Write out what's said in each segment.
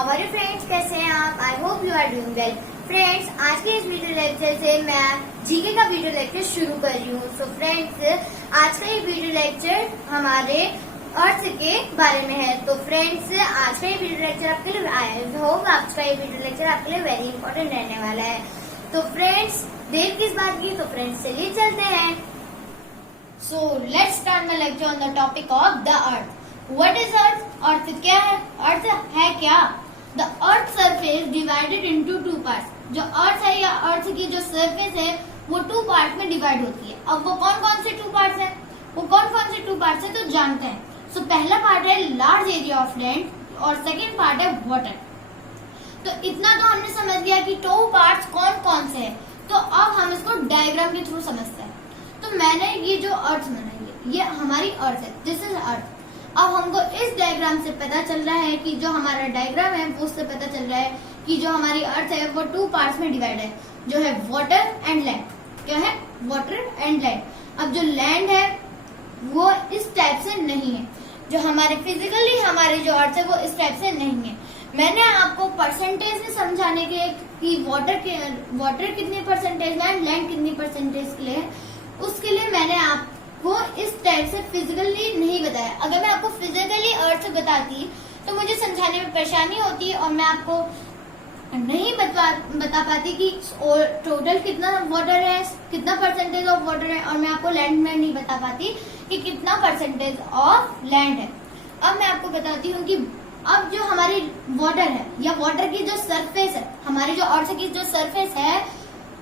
हमारे फ्रेंड्स कैसे हैं आप? I hope you are doing well. Friends, आज के इस वीडियो लेक्चर से मैं जीके का वीडियो लेक्चर शुरू कर रही हूँ। सो फ्रेंड्स, आज का ये वीडियो लेक्चर हमारे अर्थ के बारे में है। तो फ्रेंड्स, आज का ये वीडियो लेक्चर आपके लिए आई होप आज का ये वीडियो लेक्चर आपके लिए वेरी इंपॉर्टेंट रहने वाला है। तो फ्रेंड्स, देर किस बात की, तो फ्रेंड्स चलिए चलते हैं। So let's start my lecture on the topic of the earth. What is earth? Earth क्या है? अर्थ है क्या? The earth surface divided into two parts. जो अर्थ है या अर्थ की जो सरफेस है वो टू पार्ट में डिवाइड होती है। अब वो कौन कौन से टू पार्ट्स हैं? वो कौन कौन से टू पार्ट्स हैं तो जानते हैं। सो पहला पार्ट है लार्ज एरिया ऑफ लैंड और सेकेंड पार्ट है वाटर। तो इतना तो हमने समझ लिया कि टू पार्ट्स कौन कौन से हैं। तो अब हम इसको डायग्राम के थ्रू समझते हैं। तो मैंने ये जो अर्थ बनाई है ये हमारी अर्थ है, दिस इज अर्थ। अब हमको इस डायग्राम से पता चल रहा है कि जो हमारा डायग्राम है वो उससे पता चल रहा है कि जो हमारी अर्थ है वो टू पार्ट्स में डिवाइड है, जो है वाटर एंड लैंड। क्या है? Water and land. अब जो लैंड है वो इस टाइप से नहीं है, जो हमारे फिजिकली हमारी जो अर्थ है वो इस टाइप से नहीं है। मैंने आपको परसेंटेज में समझाने के कि वाटर कितनी परसेंटेज में एंड लैंड कितनी परसेंटेज के लिए है, उसके लिए मैंने आपको इस टाइप से फिजिकली नहीं बताया। अगर मैं आपको फिजिकली अर्थ बताती तो मुझे समझाने में परेशानी होती और मैं आपको नहीं बता पाती कि टोटल कितना वाटर है, कितना परसेंटेज ऑफ वाटर है, और मैं आपको लैंड में नहीं बता पाती कि कितना परसेंटेज ऑफ लैंड है। अब मैं आपको बताती हूँ कि अब जो हमारी वाटर है या वाटर की जो सरफेस है, हमारी जो अर्थ की जो सरफेस है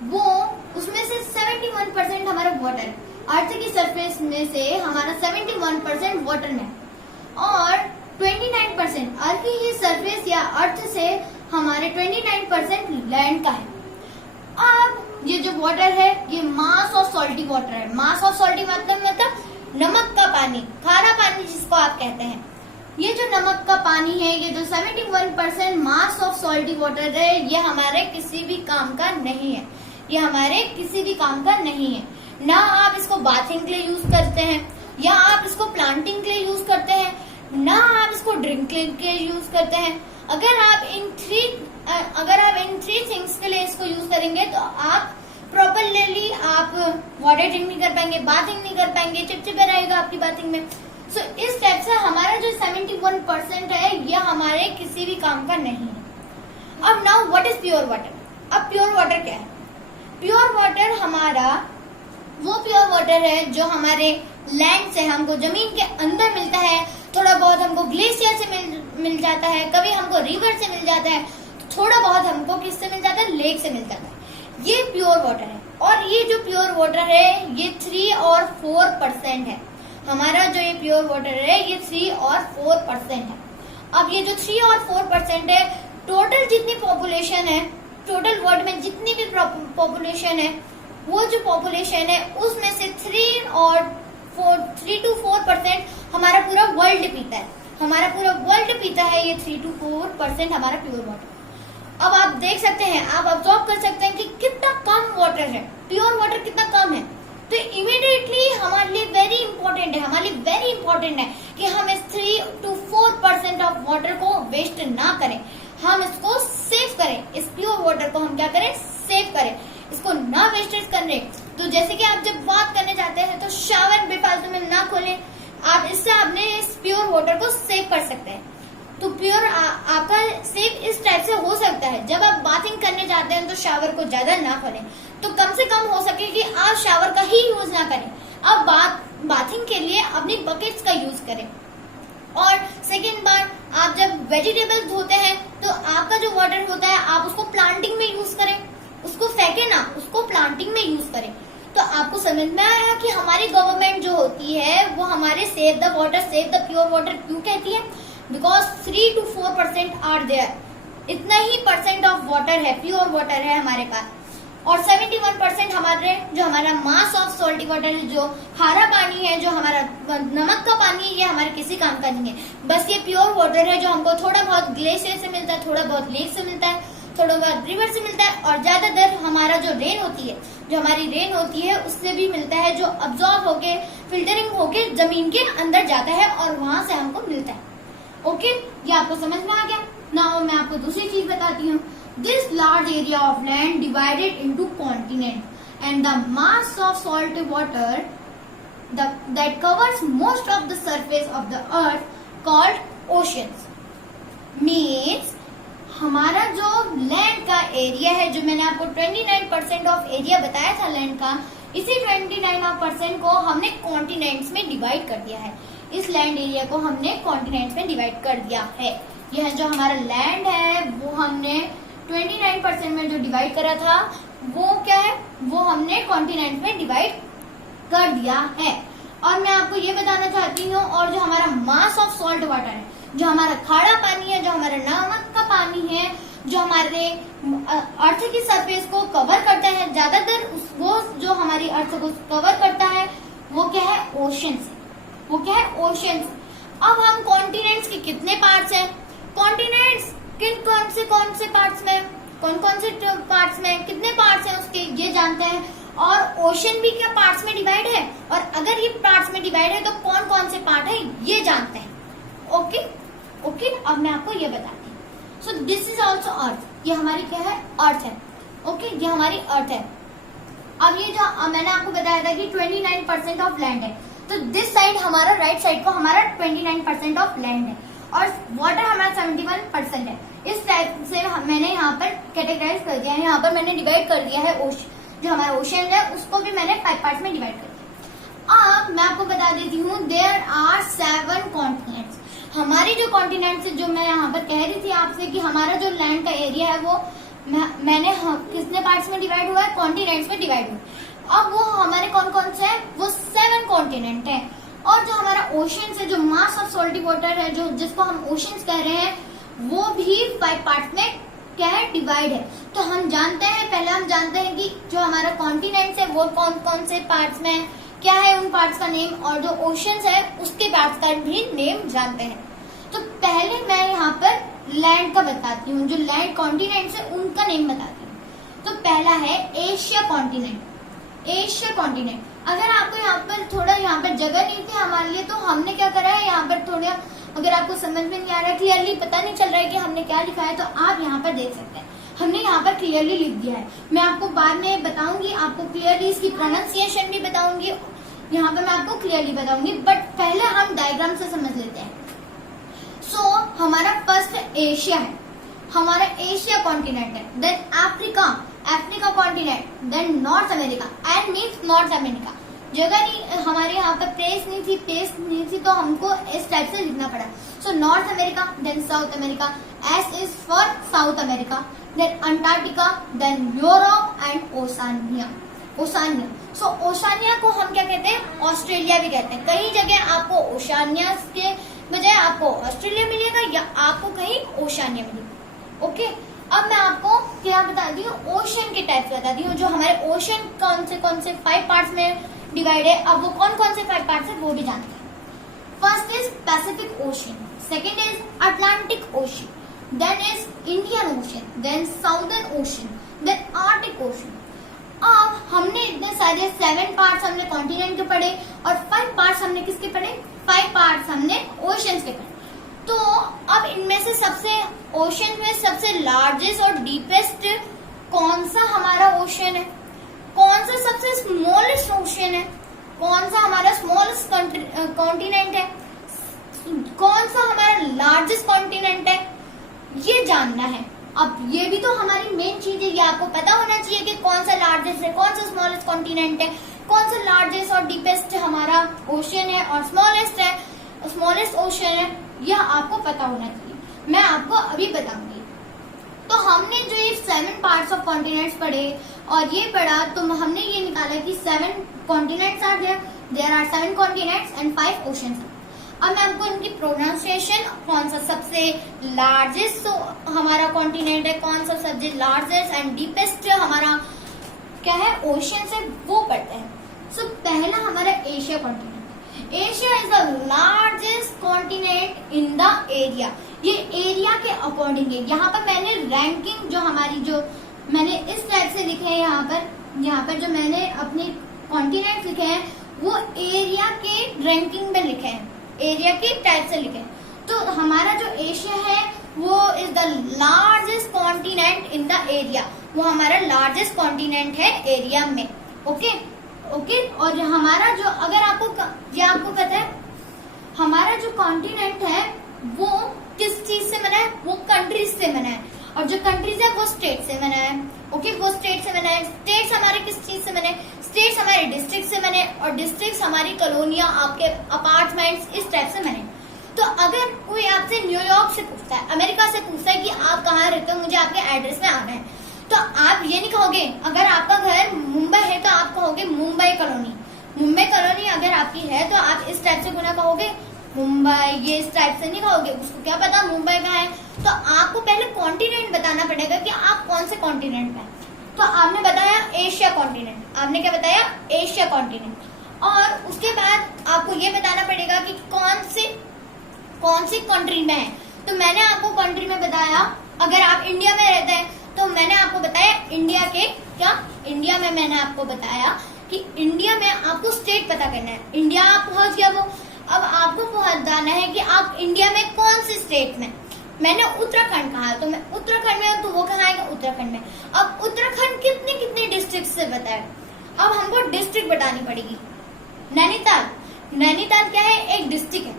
वो उसमें से 71% हमारा वाटर है। अर्थ की सरफेस में से हमारा 71% वाटर में और 29% अर्थ की ही सरफेस या अर्थ से हमारे 29% लैंड का है। अब ये जो वाटर है ये मास ऑफ सॉल्टी वाटर है। मास ऑफ सॉल्टी मतलब नमक का पानी, खारा पानी जिसको आप कहते हैं। ये जो नमक का पानी है, ये जो 71% मास ऑफ सॉल्टी वाटर है, ये हमारे किसी भी काम का नहीं है। ये हमारे किसी भी काम का नहीं है। ना आप इसको बाथिंग के लिए यूज करते हैं, या आप इसको प्लांटिंग के लिए यूज करते हैं, ना आप इसको ड्रिंक के लिए यूज करते हैं। अगर आप इन थ्री थिंग्स के लिए इसको यूज करेंगे तो आप प्रॉपरली आप वाटर ड्रिंक नहीं कर पाएंगे, बाथिंग नहीं कर पाएंगे, चिपचिपे रहेगा आपकी बाथिंग में। सो इस टाइप से हमारा जो 71% है ये हमारे किसी भी काम का नहीं है। अब now what is pure water? अब प्योर वाटर क्या है? प्योर वाटर हमारा वो प्योर वाटर है जो हमारे लैंड से हमको जमीन के अंदर मिलता है। थोड़ा बहुत हमको ग्लेशियर से मिल जाता है, कभी हमको रिवर से मिल जाता है, थोड़ा बहुत हमको किससे मिल जाता है? लेक से मिल जाता है। ये प्योर वाटर है। और ये जो प्योर वाटर है ये 3 और 4% है। हमारा जो ये प्योर वाटर है ये 3 और 4% है। अब ये जो 3 और 4% है, टोटल जितनी पॉपुलेशन है, टोटल वर्ल्ड में जितनी भी पॉपुलेशन है, वो जो पॉपुलेशन है उसमें से 3 to 4% हमारा पूरा वर्ल्ड पीता है। हमारा पूरा वर्ल्ड पीता है ये 3 to 4% हमारा प्योर वाटर। अब आप देख सकते हैं, आप ऑब्जर्व कर सकते हैं कि कितना कम वाटर है, प्योर वाटर कितना कम है। तो इमीडिएटली हमारे लिए वेरी इंपॉर्टेंट है, हमारे लिए वेरी इंपॉर्टेंट है कि हम इस 3 to 4% ऑफ वाटर को वेस्ट ना करें, हम इसको सेव करें। इस प्योर वाटर को हम क्या करें? सेव करें, इसको ना वेस्टेज करने। तो जैसे कि आप जब बात करने जाते हैं तो शावर बेफालतू में ना खोलें, आप इससे अपने इस प्योर वाटर को सेव कर सकते हैं। तो प्योर आपका सेव इस टाइप से हो सकता है, जब आप बाथिंग करने जाते हैं तो शावर को ज्यादा ना खोलें, तो कम से कम हो सके कि आप शावर का ही यूज ना करें। अब बाथिंग के लिए अपनी बकेट्स का यूज करें। और सेकेंड बार, आप जब वेजिटेबल्स धोते हैं तो आपका जो वाटर होता है आप उसको प्लांटिंग में यूज करें, उसको फेंके ना, उसको प्लांटिंग में यूज करें। तो आपको समझ में आया कि हमारी गवर्नमेंट जो होती है वो हमारे save the water, save the pure water क्यों कहती है? Because 3 to 4% are there. इतना ही परसेंट ऑफ वाटर है, प्योर वाटर है हमारे पास। और 71% हमारा मास ऑफ सॉल्टी वाटर है, जो खारा पानी है, जो हमारा नमक का पानी है, ये हमारे किसी काम का नहीं है। बस ये प्योर वाटर है जो हमको थोड़ा बहुत ग्लेशियर से मिलता है, थोड़ा बहुत लेक से मिलता है, थोड़ा बहुत रिवर से मिलता है, और ज्यादातर हमारा जो रेन होती है, जो हमारी रेन होती है उससे भी मिलता है, जो अब्सॉर्ब होके फिल्टरिंग होके जमीन के अंदर जाता है और वहां से हमको मिलता है। ओके, ये आपको समझ में आ गया? नाउ मैं आपको दूसरी चीज बताती हूँ। This large area of land divided into continent and the mass of salt water that covers most of the surface of the earth called oceans। means हमारा जो लैंड का एरिया है, जो मैंने आपको 29% ऑफ एरिया बताया था लैंड का, इसी 29% को हमने कॉन्टिनेंट्स में डिवाइड कर दिया है। इस लैंड एरिया को हमने कॉन्टिनेंट्स में डिवाइड कर दिया है। यह जो हमारा लैंड है वो हमने 29% में जो डिवाइड करा था वो क्या है, वो हमने कॉन्टिनेंट में डिवाइड कर दिया है। और मैं आपको ये बताना चाहती हूँ, और जो हमारा मास ऑफ सॉल्ट वाटर है, जो हमारा खारा पानी है, जो हमारा नमक का पानी है, जो हमारे अर्थ की सरफेस को कवर करता है, ज्यादातर वो जो हमारी अर्थ को कवर करता है वो क्या है, ओशंस। वो क्या है, ओशंस। अब हम कॉन्टिनेंट्स के कितने पार्ट्स हैं, कॉन्टिनेंट्स कौन से पार्ट्स में, कौन से पार्ट्स में कितने पार्ट्स हैं उसके, ये जानते हैं। और ओशन भी क्या पार्ट्स में डिवाइड है, और अगर ये पार्ट्स में डिवाइड है तो कौन कौन से पार्ट है ये जानते हैं। ओके, अब मैं आपको ये बताती हूँ। सो दिस इज ऑल्सो अर्थ। ये हमारी क्या है, अर्थ है। ओके, ये हमारी अर्थ है। अब ये जो मैंने आपको बताया था कि 29% ऑफ लैंड है, तो दिस साइड हमारा, राइट साइड को हमारा 29% ऑफ लैंड है, और वाटर हमारा 71% है। इस टाइप से मैंने यहाँ पर कैटेगराइज कर दिया है। यहाँ पर मैंने डिवाइड कर दिया है जो हमारा ओशन है उसको भी मैंने 5 पार्ट में डिवाइड कर दिया। अब मैं आपको बता देती हूँ, देयर आर 7 कॉन्टिनेंट्स। हमारी जो कॉन्टिनेंट्स, जो मैं यहाँ पर कह रही थी आपसे कि हमारा जो लैंड का एरिया है वो मैंने कितने पार्ट्स में डिवाइड हुआ है, कॉन्टिनेंट्स में डिवाइड हुआ। अब वो हमारे कौन कौन से है, वो 7 कॉन्टिनेंट है। और जो हमारा ओशन है, जो मास ऑफ सॉल्टी वाटर है, जो जिसको हम ओशंस कह रहे हैं, वो भी 5 पार्ट में क्या है, डिवाइड है। तो हम जानते हैं, पहले हम जानते हैं कि जो हमारा कॉन्टिनेंट्स है वो कौन कौन से पार्ट्स में है, क्या है उन पार्ट्स का नेम, और जो ओशंस है उसके पार्ट्स का भी नेम जानते हैं। तो पहले मैं यहाँ पर लैंड का बताती हूँ, जो लैंड कॉन्टिनेंट्स है उनका नेम बताती हूँ। तो पहला है एशिया कॉन्टिनेंट। एशिया कॉन्टिनेंट, अगर आपको यहाँ पर थोड़ा यहाँ पर जगह नहीं थी हमारे लिए, तो हमने क्या करा है, यहाँ पर थोड़ा, अगर आपको समझ में नहीं आ रहा है, क्लियरली पता नहीं चल रहा है कि हमने क्या लिखा है, तो आप यहाँ पर देख सकते हैं। हमने यहाँ पर क्लियरली लिख दिया है। मैं आपको बाद में बताऊंगी, आपको क्लियरली इसकी प्रोनाउंसिएशन भी बताऊंगी, यहाँ पर मैं आपको क्लियरली बताऊंगी, बट पहले हम डायग्राम से समझ लेते हैं। सो हमारा फर्स्ट एशिया है, हमारा एशिया कॉन्टिनेंट है, then Africa continent, then North America, and means North America. जगह नहीं, हमारे यहाँ पर प्लेस नहीं थी तो हमको इस टाइप से लिखना पड़ा। So North America, then South America, S is for South America, then Antarctica, then Europe and Oceania. So Oceania को हम क्या कहते हैं, ऑस्ट्रेलिया भी कहते हैं। कई जगह आपको ओशानिया के बजाय आपको ऑस्ट्रेलिया मिलेगा, या आपको कहीं ओशानिया मिलेगा। ओके, अब मैं आपको क्या बताती हूँ, ओशन के टाइप्स बताती हूँ। जो हमारे ओशन कौन से 5 पार्ट्स में डिवाइड है, अब वो कौन से 5 पार्ट्स है वो भी जानते हैं। First is Pacific Ocean, second is Atlantic Ocean, then is Indian Ocean, then Southern Ocean, then Arctic Ocean. अब हमने इतने सारे 7 पार्ट्स हमने कॉन्टिनेंट के पढ़े, और 5 पार्ट्स हमने किसके पढ़े, 5 पार्ट्स हमने ओशंस के पढ़े। तो अब इनमें से सबसे ओशन में सबसे लार्जेस्ट और डीपेस्ट कौन सा हमारा ओशन है, कौन सा सबसे स्मॉलेस्ट ओशन है, कौन सा हमारा स्मॉलेस्ट कॉन्टिनेंट है, कौन सा हमारा लार्जेस्ट कॉन्टिनेंट है, ये जानना है। अब ये भी तो हमारी मेन चीज है, ये आपको पता होना चाहिए कि कौन सा लार्जेस्ट है, कौन सा स्मॉलेस्ट कॉन्टिनेंट है, कौन सा लार्जेस्ट और डीपेस्ट हमारा ओशन है, और स्मॉलेस्ट ओशन है, यह आपको पता होना चाहिए। मैं आपको अभी बताऊंगी। तो हमने जो ये 7 पार्ट्स ऑफ कॉन्टिनेंट्स पढ़े और ये पढ़ा, तो हमने ये निकाला कि 7 continents are there are 7 continents and 5 oceans. अब मैं आपको इनकी प्रोनाउंसिएशन, कौन सा सबसे लार्जेस्ट हमारा कॉन्टिनेंट है, कौन सा सबसे लार्जेस्ट एंड डीपेस्ट हमारा क्या है ओशन से, वो पढ़ते हैं। सो पहला हमारा Asia continent. Asia is the largest continent in the area. ये एरिया के अकॉर्डिंग है। यहाँ पर मैंने रैंकिंग जो हमारी जो मैंने इस टाइप से लिखे हैं, यहाँ पर जो मैंने अपने कॉन्टिनेंट लिखे हैं वो एरिया के रैंकिंग में लिखे हैं, एरिया के टाइप से लिखे हैं। तो हमारा जो एशिया है वो is the in the area, वो हमारा लार्जेस्ट कॉन्टिनेंट है एरिया में। Okay okay. और हमारा जो, अगर आपको पता है हमारा जो कॉन्टिनेंट है वो किस चीज से बना है, वो कंट्रीज से बना है, और जो कंट्रीज है वो स्टेट से बना है। ओके, वो स्टेट से बना है। स्टेट्स हमारे किस चीज से बने, स्टेट्स हमारे डिस्ट्रिक्ट से बने, और डिस्ट्रिक्ट हमारी कॉलोनियां, आपके अपार्टमेंट्स इस टाइप से बने। तो अगर कोई आपसे न्यूयॉर्क से पूछता है, अमेरिका से पूछता है कि आप कहाँ रहते हो, मुझे आपके एड्रेस में आना है, तो आप ये नहीं कहोगे, अगर आपका घर मुंबई है तो आप कहोगे मुंबई कॉलोनी। मुंबई कॉलोनी अगर आपकी है तो आप इस टाइप से गुना कहोगे मुंबई, ये इस टाइप से नहीं कहोगे, उसको क्या पता मुंबई कहाँ है। तो आपको पहले कॉन्टिनेंट बताना पड़ेगा कि आप कौन से कॉन्टिनेंट में। तो आपने बताया एशिया कॉन्टिनेंट, आपने क्या बताया, एशिया कॉन्टिनेंट। और उसके बाद आपको ये बताना पड़ेगा कि कौन सी कंट्री में है। तो मैंने आपको कंट्री में बताया, अगर आप इंडिया में रहते हैं तो मैंने आपको बताया इंडिया के क्या, इंडिया में मैंने आपको बताया कि इंडिया में आपको स्टेट पता करना है। इंडिया आप पहुंच गया, वो अब आपको पहुंचाना है कि आप इंडिया में कौन सी स्टेट में। मैंने उत्तराखंड कहा, तो मैं उत्तराखंड में हूं, तो वो कहाँ आएगा, उत्तराखंड में। अब उत्तराखंड कितनी डिस्ट्रिक्ट से बताया, अब हमको डिस्ट्रिक्ट बतानी पड़ेगी। नैनीताल क्या है, एक डिस्ट्रिक्ट है।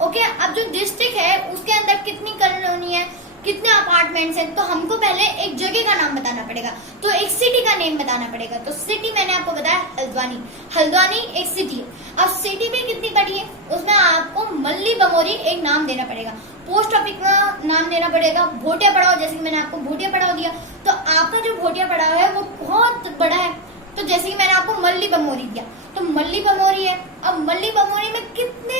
ओके, अब जो डिस्ट्रिक्ट है उसके अंदर कितनी कॉलोनी है, कितने अपार्टमेंट्स हैं, तो हमको पहले एक जगह का नाम बताना पड़ेगा, तो एक सिटी का नेम बताना पड़ेगा। तो सिटी मैंने आपको बताया हल्द्वानी एक सिटी है। अब सिटी भी कितनी बड़ी है, उसमें आपको मल्ली बमोरी एक नाम देना पड़ेगा, पोस्ट ऑफिस का नाम देना पड़ेगा, भोटिया पड़ाव, जैसे कि मैंने आपको भोटिया पड़ाव दिया, तो आपका जो भोटिया पड़ाव है वो बहुत बड़ा है। तो जैसे कि मैंने आपको मल्ली बमोरी दिया, तो मल्ली बमोरी है। अब मल्ली बमोरी में कितने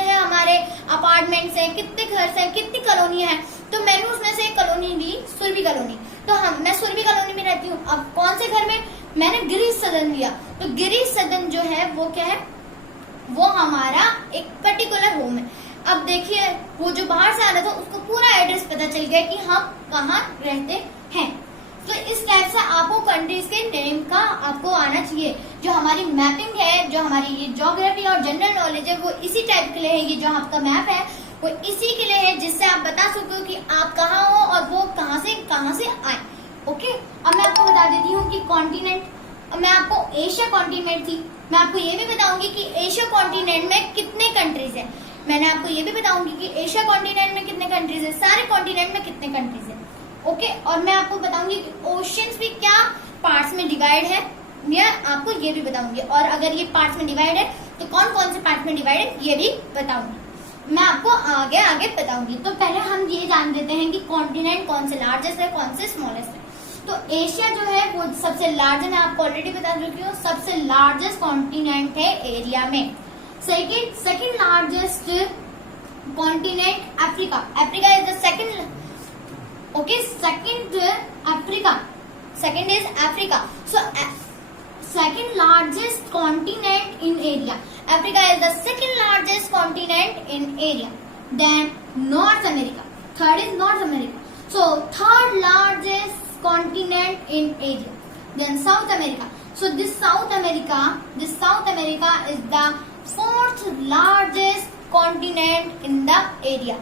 हैं हमारे अपार्टमेंट्स हैं, कितने घर हैं, कितनी कॉलोनी है। तो मैंने उसमें से एक कॉलोनी ली, सुरभि कॉलोनी। तो मैं सुरभि कॉलोनी में रहती हूँ। अब कौन से घर में, मैंने गिरीश सदन लिया। तो गिरीश सदन जो है वो क्या है, वो हमारा एक पर्टिकुलर होम है। अब देखिए, वो जो बाहर से आ रहा था उसको पूरा एड्रेस पता चल गया कि हम कहाँ रहते हैं। तो इस टाइप से आपको कंट्रीज के नेम का आपको आना चाहिए। जो हमारी मैपिंग है, जो हमारी ये ज्योग्राफी और जनरल नॉलेज है, वो इसी टाइप के लिए है। ये जो आपका मैप है वो इसी के लिए है, जिससे आप बता सको कि आप कहाँ हो और वो कहाँ से आए। ओके, अब मैं आपको बता देती हूँ कि कॉन्टिनेंट, मैं आपको एशिया कॉन्टिनेंट थी, मैं आपको ये भी बताऊंगी कि एशिया कॉन्टिनेंट में कितने कंट्रीज है। मैंने आपको ये भी बताऊंगी कि एशिया कॉन्टिनेंट में कितने कंट्रीज है, सारे कॉन्टिनेंट में कितने कंट्रीज है। ओके, और मैं आपको बताऊंगी कि ओशियंस भी क्या पार्ट्स में डिवाइड है, मैं आपको ये भी बताऊंगी। और अगर ये पार्ट्स में डिवाइड है तो कौन कौन से पार्ट्स में डिवाइड है ये भी बताऊंगी, मैं आपको आगे बताऊंगी। तो पहले हम ये जान देते हैं कि कॉन्टिनेंट कौन से लार्जेस्ट है, कौन से स्मॉलेस्ट है। तो एशिया जो है वो सबसे लार्ज है, मैं आपको ऑलरेडी बता चुकी हूँ, सबसे लार्जेस्ट कॉन्टिनेंट है एरिया में। Second largest continent Africa, Africa is the second. Okay, second is Africa. So second largest continent in area. Africa is the second largest continent in area. Then North America. Third is North America. So third largest continent in area. Then South America. So this South America is the fourth largest continent in the area.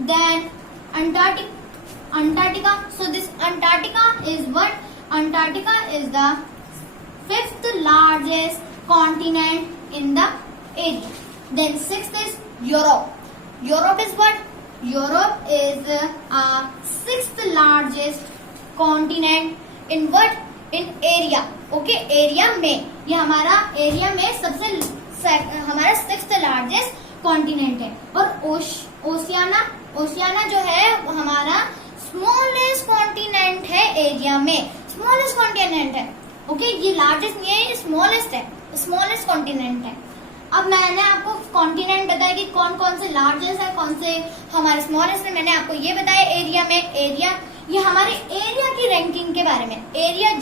Then Antarctica. So this Antarctica is what? Antarctica is the fifth largest continent in the area. Then sixth is Europe. Europe is what? Europe is sixth largest continent in what? In area. Okay, area में ये हमारा area में हमारा sixth largest continent है। और Oceania जो है हमारा स्मॉलेस्ट कॉन्टिनेंट है एरिया में, स्मॉलेस्ट कॉन्टिनेंट है। ओके, ये लार्जेस्ट नहीं है, ये स्मॉलेस्ट है, स्मॉलेस्ट कॉन्टिनेंट है। अब मैंने आपको कॉन्टिनेंट बताया कि कौन कौन से लार्जेस्ट है, कौन से हमारे स्मॉलेस्ट है। मैंने आपको ये बताया एरिया में, ये हमारे एरिया की रैंकिंग के बारे में, एरिया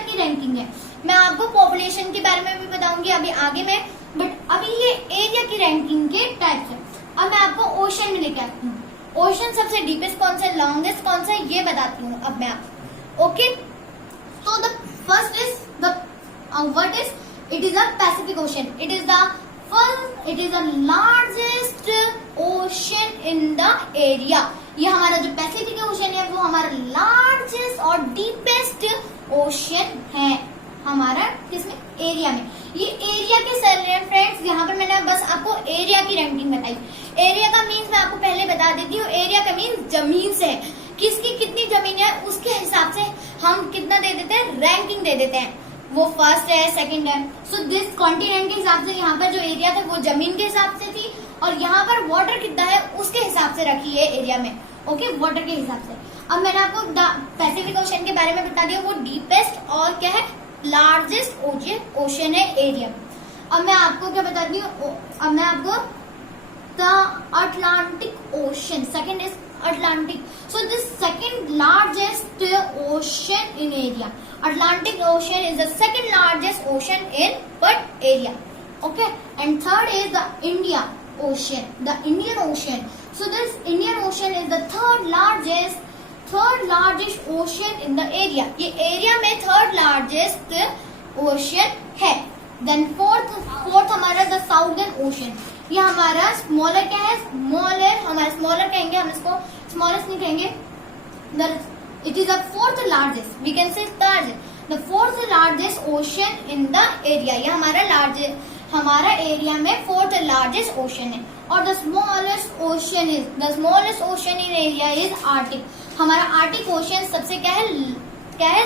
की रैंकिंग है। मैं आपको पॉपुलेशन के बारे में भी बताऊंगी अभी आगे में, बट अभी ये एरिया की रैंकिंग के टाइप्स है। अब मैं आपको ओशन में लेके आती हूँ। ओशन सबसे डीपेस्ट कौन सा है, लॉन्गेस्ट कौन सा है, ये बताती हूँ अब मैं आपको। ओके, तो the first is the what is, it is the Pacific ocean. It is the largest ocean in the area. ये हमारा जो पैसिफिक ओशन है वो हमारा लार्जेस्ट और डीपेस्ट ओशन है हमारा किसमें, एरिया में। ये एरिया के सर फ्रेंड्स, यहाँ पर मैंने बस आपको एरिया की रैंकिंग बताई। एरिया का मीन्स मैं आपको पहले बता देती हूँ, एरिया का मीन्स जमीन से है, किसकी कितनी जमीन है उसके हिसाब से हम कितना दे देते हैं, रैंकिंग दे देते हैं, वो फर्स्ट है सेकंड है। सो दिस कॉन्टिनेंट के हिसाब से यहाँ पर जो एरिया था वो जमीन के हिसाब से थी, और यहाँ पर वाटर कितना है उसके हिसाब से रखी है एरिया में, ओके, वाटर के हिसाब से। अब मैंने आपको पैसिफिक ओशन के बारे में बता दिया, वो डीपेस्ट और क्या है, लार्जेस्ट ओशन है एरिया। अब मैं आपको क्या बताती हूँ, अब मैं आपको the Atlantic ocean, second is Atlantic. So this second largest ocean in area, Atlantic Ocean is the second largest ocean in but area, okay, and third is the Indian Ocean, the Indian Ocean. So this Indian Ocean is the third largest ocean in the area. ये area में third largest ocean है। Then fourth हमारा the Southern Ocean, ये हमारा smaller क्या है, smaller, हमारा smaller कहेंगे, हम इसको smallest नहीं कहेंगे। It is the fourth largest, we can say the fourth largest ocean in the area. ये हमारा एरिया में fourth largest ocean है। और the smallest ocean in area is Arctic. हमारा Arctic ocean सबसे क्या है,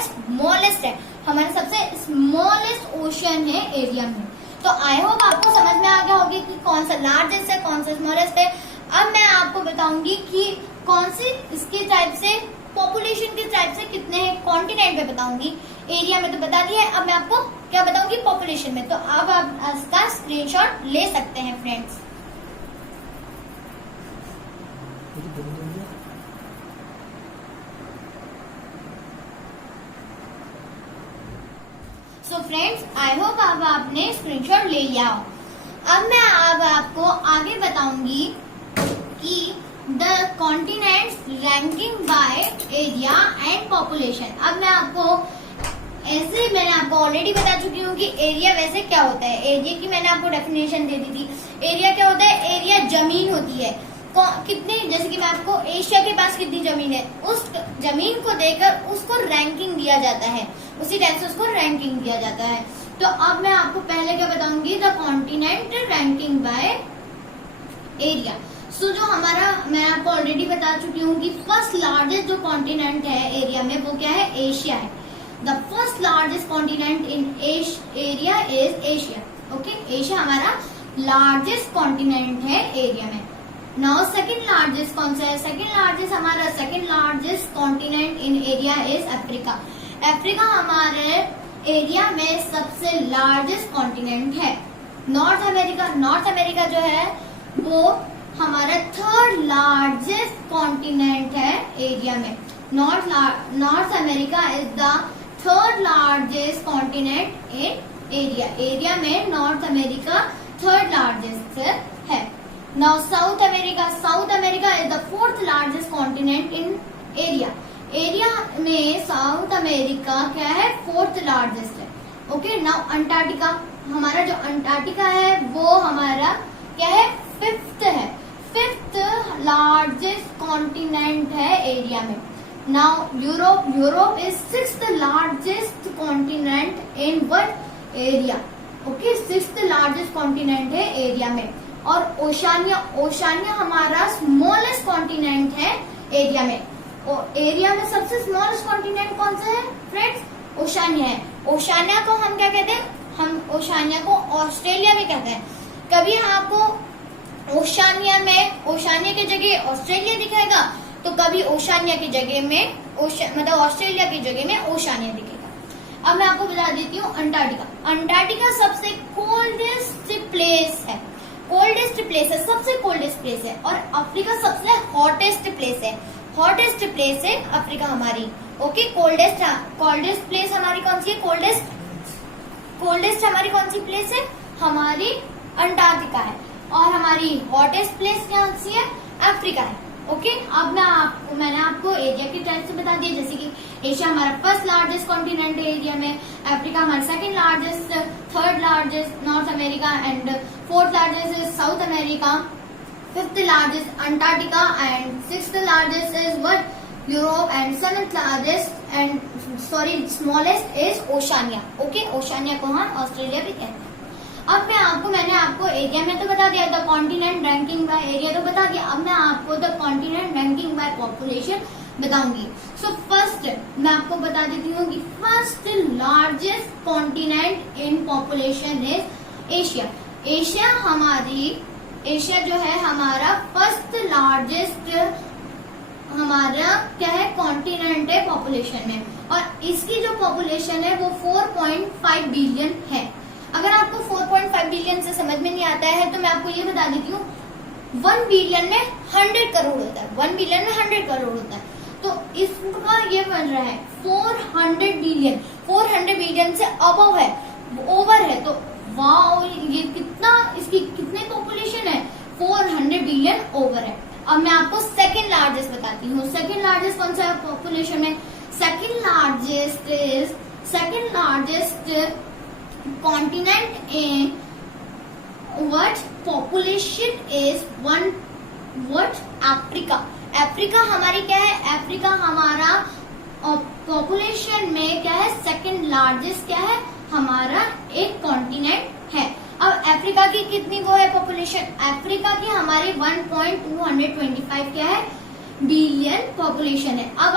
smallest है, हमारा सबसे smallest ocean है एरिया में। तो आई होप आपको समझ में आ गया होगी कि कौन सा लार्जेस्ट है, कौन सा स्मॉलेस्ट है। अब मैं आपको बताऊंगी कि कौन सी इसके टाइप से, पॉपुलेशन के टाइप से कितने हैं, कॉन्टिनेंट में बताऊंगी, एरिया में तो बता दिया है। अब मैं आपको क्या बताऊंगी, पॉपुलेशन में। तो अब आप इसका स्क्रीनशॉट ले सकते हैं friends. So friends, I hope अब आपने स्क्रीनशॉट ले लिया हो। अब मैं अब आपको आगे बताऊंगी कि the continents ranking by area and population. अब मैं आपको ऐसे, मैंने आपको ऑलरेडी बता चुकी हूँ कि एरिया वैसे क्या होता है। एरिया की मैंने आपको डेफिनेशन दे दी थी। एरिया क्या होता है, एरिया जमीन होती है, कितनी, जैसे कि मैं आपको एशिया के पास कितनी जमीन है, उस जमीन को देकर उसको रैंकिंग दिया जाता है, उसी टाइप से उसको रैंकिंग दिया जाता है। तो अब मैं आपको पहले क्या बताऊंगी, the continent ranking by area. So जो हमारा, मैं आपको ऑलरेडी बता चुकी हूँ कि फर्स्ट लार्जेस्ट जो कॉन्टिनेंट है एरिया में वो क्या है, एशिया है। The first largest continent in area is Asia, okay, Asia हमारा लार्जेस्ट कॉन्टिनेंट है एरिया में। नाउ सेकंड लार्जेस्ट कौन सा है, second largest continent in area is Africa. Africa हमारे एरिया में सबसे लार्जेस्ट कॉन्टिनेंट है। नॉर्थ अमेरिका जो है वो हमारा थर्ड लार्जेस्ट कॉन्टिनेंट है एरिया में। North America is the third largest continent in area में नॉर्थ अमेरिका थर्ड लार्जेस्ट है। Now south America is the fourth largest continent in area में साउथ अमेरिका क्या है, फोर्थ लार्जेस्ट है, okay. Now Antarctica, हमारा जो Antarctica है वो हमारा क्या है, फिफ्थ लार्जेस्ट कॉन्टिनेंट है एरिया में। Now Europe is sixth largest continent in what area, okay, sixth largest continent है एरिया में। और ओशानिया हमारा स्मॉलेस्ट कॉन्टिनेंट है एरिया में। और एरिया में सबसे स्मॉलेस्ट कॉन्टिनेंट कौन सा है फ्रेंड्स, ओशानिया है। ओशानिया को हम क्या कहते हैं, हम ओशानिया को ऑस्ट्रेलिया में कहते हैं। कभी आपको ओशानिया की जगह ऑस्ट्रेलिया दिखाएगा, तो कभी ओशानिया की जगह में मतलब ऑस्ट्रेलिया की जगह में ओशानिया दिखेगा। अब मैं आपको बता देती हूँ अंटार्कटिका सबसे कोल्डेस्ट प्लेस है, सबसे कोल्डेस्ट प्लेस है। और अफ्रीका सबसे हॉटेस्ट प्लेस है अफ्रीका हमारी, ओके। कोल्डेस्ट प्लेस हमारी कौन सी है, कोल्डेस्ट हमारी कौन सी प्लेस है, हमारी अंटार्कटिका है। और हमारी हॉटेस्ट प्लेस कौन सी है, अफ्रीका है, ओके। अब मैंने आपको एरिया के टाइप से बता दिया, जैसे कि एशिया हमारा फर्स्ट लार्जेस्ट कॉन्टिनेंट है एरिया में, अफ्रीका हमारा second largest, third largest north America and fourth largest is south America. 5th largest Antarctica and 6th largest is what Europe and 7th largest and smallest is Oceania. Okay, Oceania को हम Australia भी कहते हैं. अब मैंने आपको area में तो बता दिया था, कॉन्टिनेंट रैंकिंग बाय एरिया तो बता दिया. अब मैं आपको the continent ranking by population बताऊंगी. सो फर्स्ट मैं आपको बता देती हूँ कि first largest continent in population is Asia. Asia जो है हमारा फर्स्ट लार्जेस्ट हमारा क्या है कॉन्टिनेंट है पॉपुलेशन में, और इसकी जो पॉपुलेशन है वो 4.5 बिलियन है. अगर आपको 4.5 बिलियन से समझ में नहीं आता है तो मैं आपको ये बता देती हूँ 1 बिलियन में 100 करोड़ होता है. 1 बिलियन में 100 करोड़ होता है. तो इसका ये बन रहा है 400 बिलियन. 400 बिलियन से अबव है, ओवर है. तो वाओ, ये कितना, इसकी कितनी पॉपुलेशन है, 400 बिलियन ओवर है. अब मैं आपको सेकंड लार्जेस्ट बताती हूँ. सेकंड लार्जेस्ट कौन सा है पॉपुलेशन में? Second largest continent in what population is Africa. Africa हमारी क्या है? अफ्रीका हमारा पॉपुलेशन में क्या है? सेकंड लार्जेस्ट क्या है हमारा एक कॉन्टिनेंट है. अब अफ्रीका की कितनी वो है पॉपुलेशन? अफ्रीका की हमारी 1.225 क्या है बिलियन पॉपुलेशन है. अब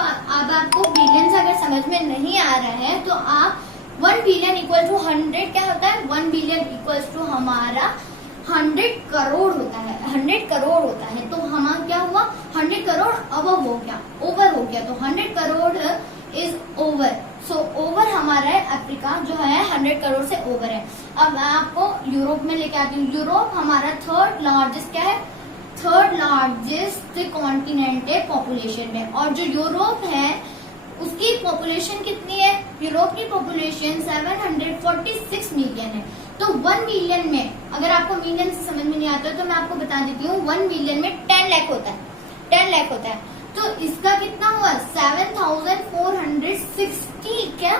आपको बिलियन से अगर समझ में नहीं आ रहा है तो आप 1 बिलियन इक्वल टू 100 क्या होता है? 1 बिलियन इक्वल टू हमारा 100 करोड़ होता है. 100 करोड़ होता है. तो हमारा क्या हुआ? 100 करोड़ अबव हो गया, ओवर हो गया. तो 100 crore is over. So over हमारा है अफ्रीका जो है 100 करोड़ से ओवर है. अब मैं आपको यूरोप में लेके आती हूँ. यूरोप हमारा थर्ड लार्जेस्ट क्या है? थर्ड लार्जेस्ट कॉन्टिनेंट है पॉपुलेशन में. और जो यूरोप है उसकी पॉपुलेशन कितनी है? यूरोप की पॉपुलेशन 746 मिलियन है. तो 1 मिलियन में, अगर आपको मिलियन से समझ में नहीं आता तो मैं आपको बता देती हूँ 1 मिलियन में 10 लाख होता है. 10 लाख होता है. तो इसका कितना हुआ? 7,460 क्या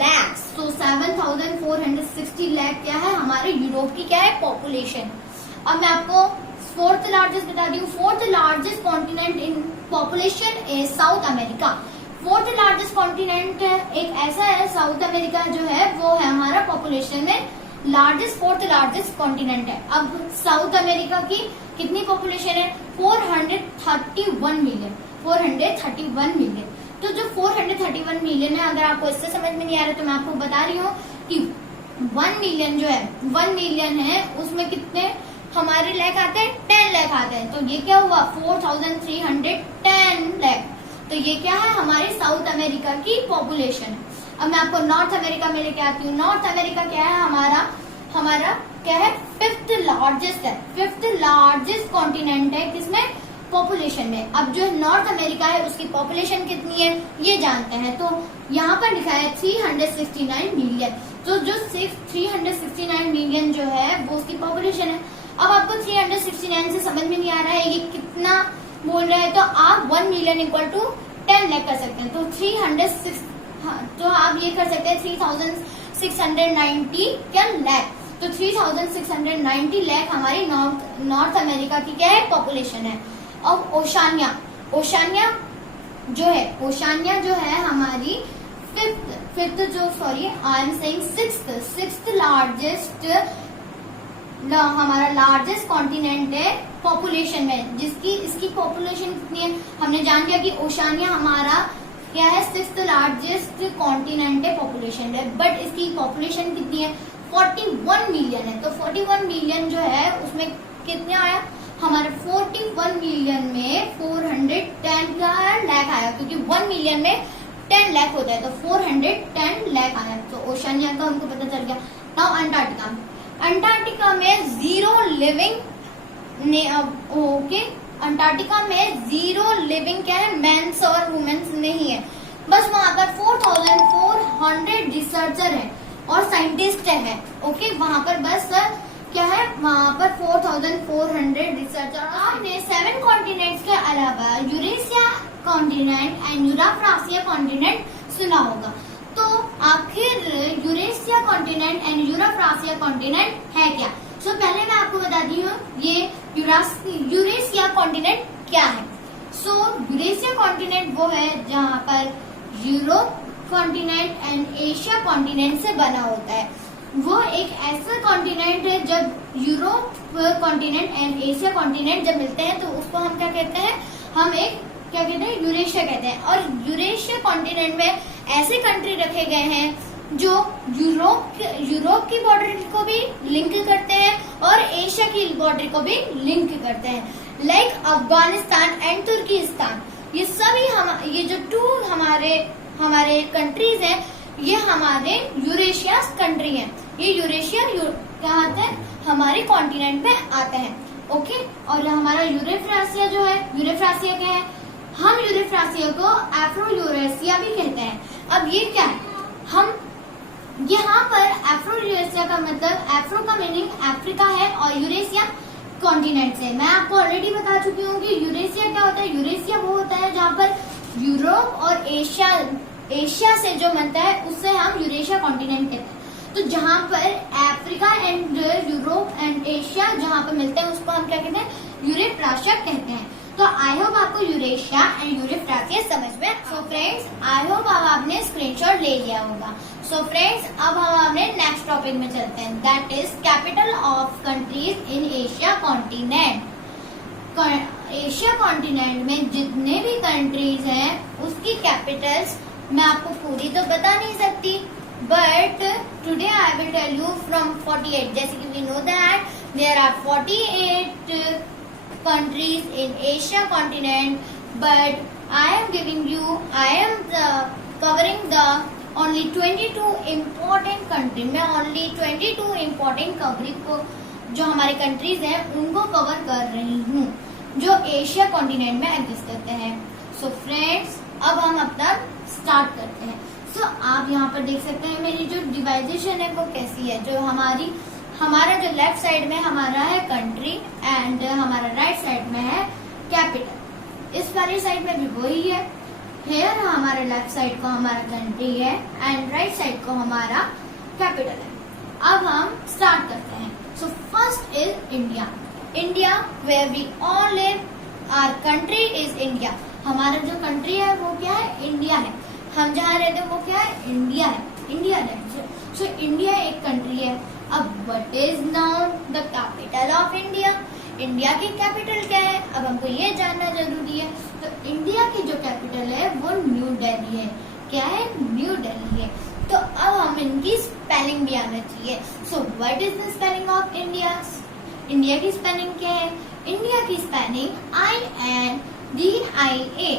लैक्स. तो 7,460 लाख क्या है हमारे यूरोप की क्या है पॉपुलेशन. अब मैं आपको फोर्थ लार्जेस्ट बता दी हूँ. Fourth largest continent in population is south America. Fourth largest continent एक ऐसा है, साउथ अमेरिका जो है वो है हमारा पॉपुलेशन में फोर्थ लार्जेस्ट कॉन्टिनेंट है. अब साउथ अमेरिका की कितनी पॉपुलेशन है? 431 मिलियन. 431 मिलियन. तो जो 431 मिलियन है, अगर आपको इससे समझ में नहीं आ रहा तो मैं आपको बता रही हूँ कि 1 मिलियन जो है 1 मिलियन है उसमें कितने हमारे लाख आते हैं? 10 लाख आते हैं. तो ये क्या हुआ? 4,310 लाख. तो ये क्या है? हमारी साउथ अमेरिका की पॉपुलेशन है. अब मैं आपको नॉर्थ अमेरिका में लेके आती हूँ. नॉर्थ अमेरिका क्या है हमारा क्या है? 5th लार्जेस्ट है. 5th लार्जेस्ट कॉन्टिनेंट है किसमें? पॉपुलेशन में. अब जो नॉर्थ अमेरिका है उसकी पॉपुलेशन कितनी है ये जानते हैं. तो यहाँ पर लिखा है 369 मिलियन. तो जो 369 मिलियन जो है वो उसकी पॉपुलेशन है. अब आपको 369 से समझ में नहीं आ रहा है ये कितना बोल रहा है, तो आप 1 मिलियन इक्वल टू 10 लाख कर सकते हैं. तो 306 तो आप ये कर सकते हैं 3,690 क्या लाख. तो 3,690 लाख हमारी नॉर्थ अमेरिका की क्या है पॉपुलेशन है. अब ओशानिया जो है हमारी सिक्स्थ लार्जेस्ट हमारा लार्जेस्ट कॉन्टिनेंट है पॉपुलेशन में, जिसकी इसकी पॉपुलेशन कितनी है हमने जान लिया कि ओशानिया हमारा क्या है 6th लार्जेस्ट कॉन्टिनेंट है पॉपुलेशन में. बट इसकी पॉपुलेशन कितनी है? 41 मिलियन है. तो 41 मिलियन जो है उसमें कितने आया हमारे 41 मिलियन में 410 लाख आया, क्योंकि 1 मिलियन में 10 लाख होता है. तो 410 लाख आया. तो ओशानिया का हमको पता चल गया. नाउ अंटार्कटिका में जीरो लिविंग अंटार्कटिका में जीरो लिविंग क्या है? मेंस और वुमेन्स नहीं है. बस वहां पर 4,400 रिसर्चर है और साइंटिस्ट है. ओके, वहां पर बस क्या है वहां पर 4,400 रिसर्चर. आपने 7 कॉन्टिनेंट्स के अलावा यूरेशिया कॉन्टिनेंट एंड यूराफ्रासिया कॉन्टिनेंट सुना होगा. तो आखिर यूरेशिया कॉन्टिनेंट एंड यूराफ्रासिया कॉन्टिनेंट है क्या? सो पहले मैं आपको बताती हूँ ये यूरेशिया कॉन्टिनेंट क्या है। सो यूरेशिया कॉन्टिनेंट वो है जहाँ पर Europe continent and Asia continent से बना होता है। वो एक ऐसा कॉन्टिनेंट है जब Europe continent and Asia continent जब मिलते हैं तो उसको हम क्या कहते हैं, हम एक क्या कहते हैं, यूरेशिया कहते हैं। और यूरेशिया कॉन्टिनेंट में ऐसे कंट्री रखे गए हैं जो यूरोप की बॉर्डर को भी लिंक करते हैं और एशिया की बॉर्डर को भी लिंक करते हैं, लाइक अफगानिस्तान एंड तुर्किस्तान। ये सभी ये जो टू हमारे कंट्रीज हैं, ये हमारे यूरेशिया कंट्री हैं। ये यूरेशिया क्या आते हैं, हमारे कॉन्टिनेंट में आते हैं। ओके, और हमारा यूरेफ्रासिया जो है, यूरेफ्रासिया क्या है, हम यूरेफ्रासिया को एफ्रो यूरेशिया भी कहते हैं। अब ये क्या है, हम यहाँ पर एफ्रो यूरेशिया का मतलब, एफ्रो का मीनिंग अफ्रीका है और यूरेशिया कॉन्टिनेंट से। मैं आपको ऑलरेडी बता चुकी हूँ कि यूरेशिया क्या होता है। यूरेशिया वो होता है जहाँ पर यूरोप और एशिया से जो बनता है उससे हम यूरेशिया कॉन्टिनेंट कहते हैं। तो जहाँ पर Africa and Europe and Asia जहाँ पर मिलते हैं उसको हम क्या कहते हैं, यूरेफ्रासिया कहते हैं। तो आई होप आपको यूरेशिया एंड यूरेफ्रासिया समझ में। सो फ्रेंड्स, आई होप अब आपने स्क्रीनशॉट ले लिया होगा। सो फ्रेंड्स, अब हम अपने नेक्स्ट टॉपिक में चलते हैं, that is capital of countries in Asia continent. Asia continent में जितने भी कंट्रीज हैं उसकी कैपिटल्स मैं आपको पूरी तो बता नहीं सकती, but today I will tell you from 48। जैसे कि we know that there are 48 countries in Asia continent, but I am covering the only 22 important country। मैं only 22 important country को जो हमारे कंट्रीज हैं उनको कवर कर रही हूँ जो एशिया कॉन्टिनेंट में एग्जिस्ट करते हैं। सो फ्रेंड्स, अब हम अपना स्टार्ट करते हैं। सो आप यहाँ पर देख सकते हैं मेरी जो डिवाइजेशन है वो कैसी है। जो हमारा जो लेफ्ट साइड में हमारा है कंट्री एंड हमारा राइट साइड में है कैपिटल। इस वाली साइड में भी वही है। हेयर हमारे लेफ्ट साइड को हमारा कंट्री है एंड राइट साइड को हमारा कैपिटल है। अब हम स्टार्ट करते हैं। So first is India. India where we all live, our country is India. हमारा जो कंट्री है वो क्या है, इंडिया है। हम जहाँ रहते हैं वो क्या है, इंडिया है, इंडिया है। सो इंडिया एक कंट्री है। अब what is now the capital of India. India की कैपिटल क्या है, अब हमको ये जानना जरूरी है। तो इंडिया की जो कैपिटल है वो न्यू दिल्ली है। क्या है, न्यू दिल्ली है। तो अब हम इनकी स्पेलिंग भी आना चाहिए। So what is the spelling of India. India की स्पेलिंग क्या है, इंडिया की spelling INDIA,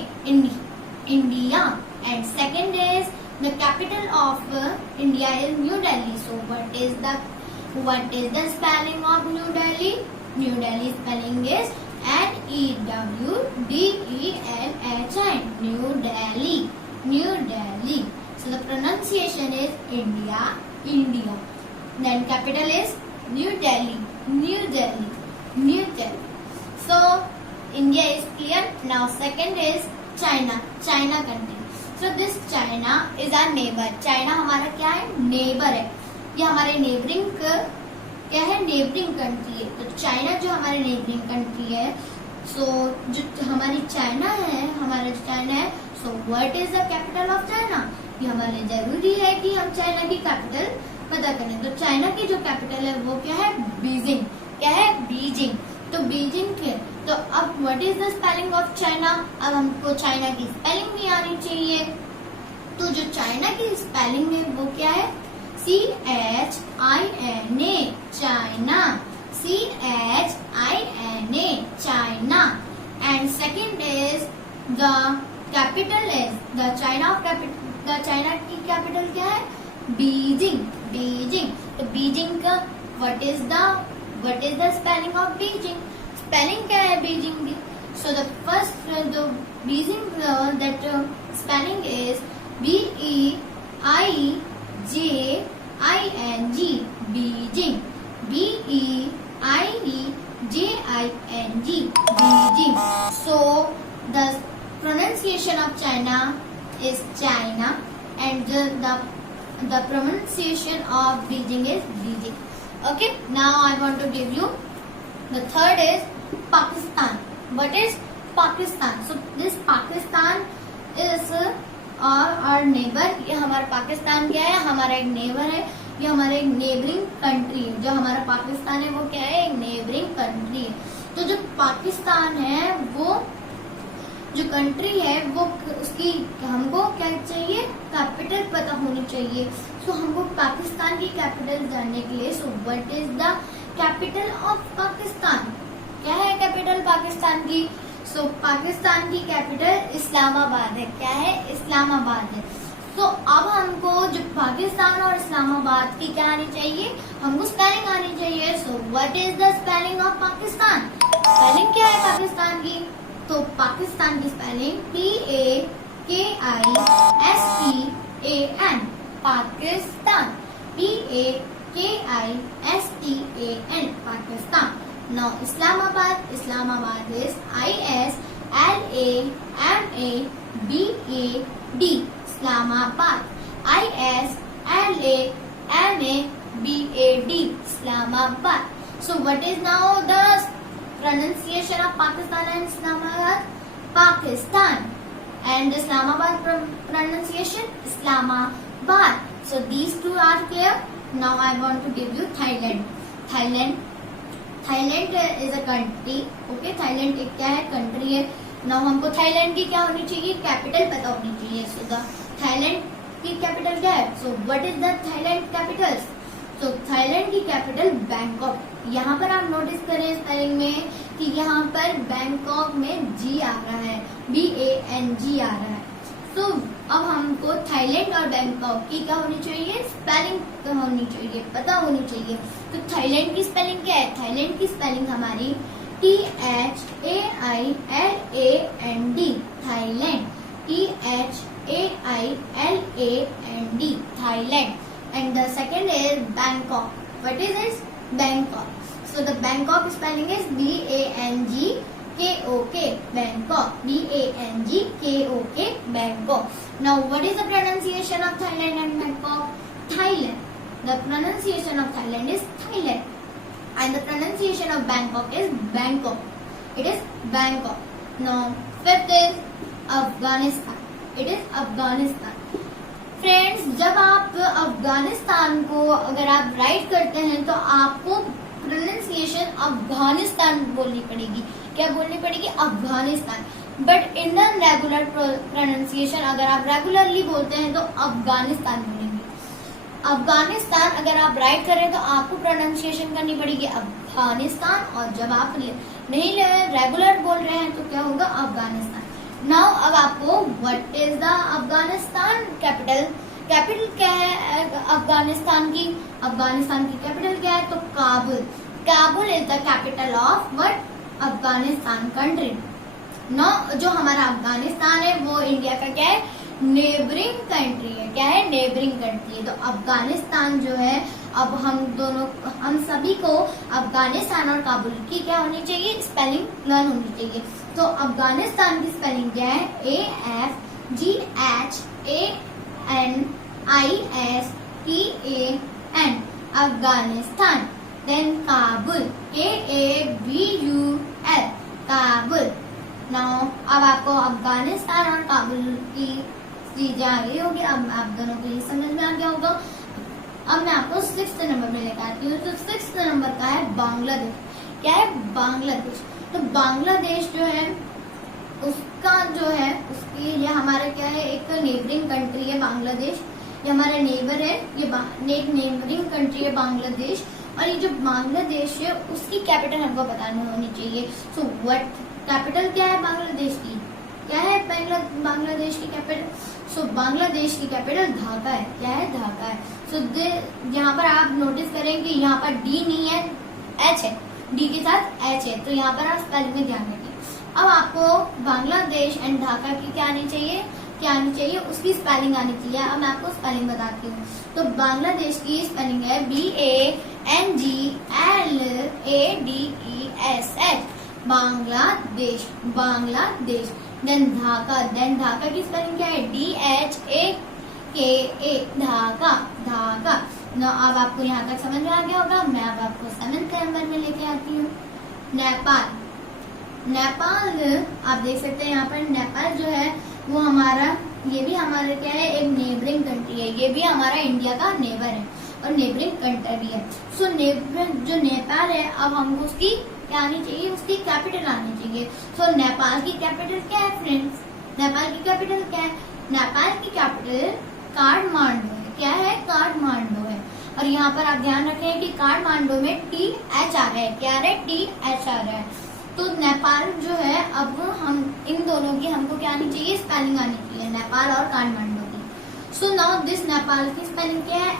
India. And second is the capital of India is New Delhi. So what is the spelling of New Delhi? New Delhi spelling is NEWDELHI, New Delhi, New Delhi. So the pronunciation is India, India. Then capital is New Delhi, New Delhi, New Delhi. So India is clear. Now second is China, China country. So this China is our neighbor. China हमारा क्या है, neighbour है। ये हमारे neighbouring क्या है, neighbouring country है। तो चाइना जो हमारे नेबरिंग कंट्री है, सो जो हमारी चाइना है, हमारा जो चाइना है, so what is the capital of China. ये हमारे लिए जरूरी है कि हम चाइना की कैपिटल पता करें। तो चाइना की जो कैपिटल है वो क्या है, बीजिंग। क्या है, बीजिंग। तो बीजिंग के तो अब what is the spelling of China. अब हमको चाइना की स्पेलिंग भी आनी चाहिए। तो जो चाइना की स्पेलिंग है वो क्या है, CHINA, China, CHINA, China. And second is the capital is the China की कैपिटल क्या है, बीजिंग, बीजिंग। तो बीजिंग का what is the spelling of Beijing. Spelling क्या है बीजिंग की। सो द फर्स्ट जो Beijing that spelling is BEIJING, Beijing, BEIJING, Beijing. So the pronunciation of China is China and the pronunciation of Beijing is Beijing. Okay, now I want to give you the third is Pakistan. What is Pakistan? So this Pakistan is our neighbor. ये हमारा पाकिस्तान क्या है? हमारा एक neighbour है. ये हमारा एक नेबरिंग कंट्री है. जो हमारा पाकिस्तान है वो क्या है? एक नेबरिंग कंट्री है. तो जो पाकिस्तान है वो जो कंट्री है वो उसकी हमको क्या चाहिए? कैपिटल पता होनी चाहिए. सो हमको पाकिस्तान की कैपिटल जानने के लिए, so what is the capital of Pakistan? क्या है कैपिटल पाकिस्तान की? सो पाकिस्तान की कैपिटल इस्लामाबाद है. क्या है? इस्लामाबाद है. तो अब हमको जो पाकिस्तान और इस्लामाबाद की क्या आनी चाहिए? हमको स्पेलिंग आनी चाहिए. So what is the spelling of Pakistan? Spelling क्या है पाकिस्तान की? तो पाकिस्तान की spelling PAKISTAN. Pakistan. PAKISTAN. Pakistan. Now Islamabad. Islamabad is ISLAMABAD. Islamabad. ISLAMABAD. Islamabad. So what is now the pronunciation of Pakistan and Islamabad? Pakistan. And Islamabad pronunciation Islamabad. So these two are clear. Now I want to give you Thailand. Thailand is a country. Okay, Thailand एक क्या है? Country है. Now हमको Thailand की क्या होनी चाहिए? Capital पता होनी चाहिए. So the थाईलैंड की कैपिटल क्या है? So what is the Thailand capital? तो थाईलैंड की कैपिटल बैंकॉक. यहाँ पर आप नोटिस करें स्पेलिंग में कि यहाँ पर बैंकॉक में जी आ रहा है. BANG आ रहा है. तो अब हमको थाईलैंड और बैंकॉक की क्या होनी चाहिए? स्पेलिंग होनी चाहिए, पता होनी चाहिए. तो थाईलैंड की स्पेलिंग क्या है? थाईलैंड की स्पेलिंग हमारी THAILAND. Thailand. THAILAND. Thailand. And the second is Bangkok. What is this? Bangkok. So the Bangkok spelling is BANGKOK. Bangkok. BANGKOK. Bangkok. Now what is the pronunciation of Thailand and Bangkok? Thailand. The pronunciation of Thailand is Thailand. And the pronunciation of Bangkok is Bangkok. It is Bangkok. Now fifth is Afghanistan. It is Afghanistan. Friends, जब आप अफगानिस्तान को अगर आप right करते हैं तो आपको pronunciation Afghanistan बोलनी पड़ेगी. क्या बोलनी पड़ेगी? Afghanistan. But in the regular pronunciation अगर आप रेगुलरली बोलते हैं तो अफगानिस्तान बोलेंगे. अफगानिस्तान अगर आप राइट करें तो आपको प्रोनाउंसिएशन करनी पड़ेगी अफगानिस्तान. और जब आप नहीं रेगुलर बोल रहे हैं तो क्या होगा? अफगानिस्तान. नाउ अब आपको what is the Afghanistan capital? Capital क्या है अफगानिस्तान की? अफगानिस्तान की कैपिटल क्या है? तो Kabul. Kabul is the capital of what? Afghanistan country. No, जो हमारा अफगानिस्तान है वो इंडिया का क्या है? नेबरिंग कंट्री है. क्या है? नेबरिंग कंट्री है. तो अफगानिस्तान जो है, अब हम सभी को अफगानिस्तान और काबुल की क्या होनी चाहिए? स्पेलिंग लर्न होनी चाहिए. तो अफगानिस्तान की स्पेलिंग क्या है? AFGHANISTAN. Afghanistan. Then Kabul. KABUL. Kabul. Now अब आपको अफगानिस्तान और काबुल की चीजें आ गई होगी. अब आप दोनों को ये समझ में आ गया होगा. अब मैं आपको 6th नंबर में लेकर आती हूँ. तो 6th नंबर का है बांग्लादेश. क्या है? बांग्लादेश. तो बांग्लादेश जो है उसका जो है उसकी ये हमारा क्या है? एक नेबरिंग कंट्री है बांग्लादेश. ये हमारा नेबर है. ये एक नेबरिंग कंट्री है बांग्लादेश. और ये जो बांग्लादेश है उसकी कैपिटल हमको बतानी होनी चाहिए. सो व्हाट कैपिटल क्या है बांग्लादेश की? क्या है बांग्लादेश की कैपिटल? सो बांग्लादेश की कैपिटल ढाका है. क्या है? ढाका है. सो यहाँ पर आप नोटिस करें कि यहाँ पर डी नहीं है, एच है. डी के साथ एच है. तो यहाँ पर आप स्पेलिंग में ध्यान रखें. अब आपको बांग्लादेश एंड ढाका की क्या आनी चाहिए? उसकी स्पेलिंग आनी चाहिए. अब मैं आपको स्पेलिंग बताती हूँ. तो बांग्लादेश की स्पेलिंग है BANGLADESH. बांग्लादेश. बांग्लादेश. देन ढाका की स्पेलिंग क्या है? DHAKA. ढाका. ढाका. अब आपको यहाँ तक समझ में आ गया होगा। मैं अब आपको 7th नंबर में लेके आती हूँ नेपाल। नेपाल आप देख सकते हैं यहाँ पर नेपाल जो है वो हमारा, ये भी हमारा क्या है, एक नेबरिंग कंट्री है। ये भी हमारा इंडिया का नेबर है और नेबरिंग कंट्री है। सो जो नेपाल है, अब हमको उसकी क्या आनी चाहिए, उसकी कैपिटल आनी चाहिए। सो नेपाल की कैपिटल क्या है फ्रेंड्स? नेपाल की कैपिटल क्या है? नेपाल की कैपिटल काठमांडू है। क्या है? काठमांडू है। और यहाँ पर आप ध्यान रखें कि काठमांडू में TH आ रहा है। क्या आ रहा है? TH आ रहा है। तो नेपाल जो है, अब हम इन दोनों की हमको क्या आनी चाहिए, स्पेलिंग आनी चाहिए, नेपाल और काठमांडू की। सो नाउ दिस नेपाल की स्पेलिंग क्या है?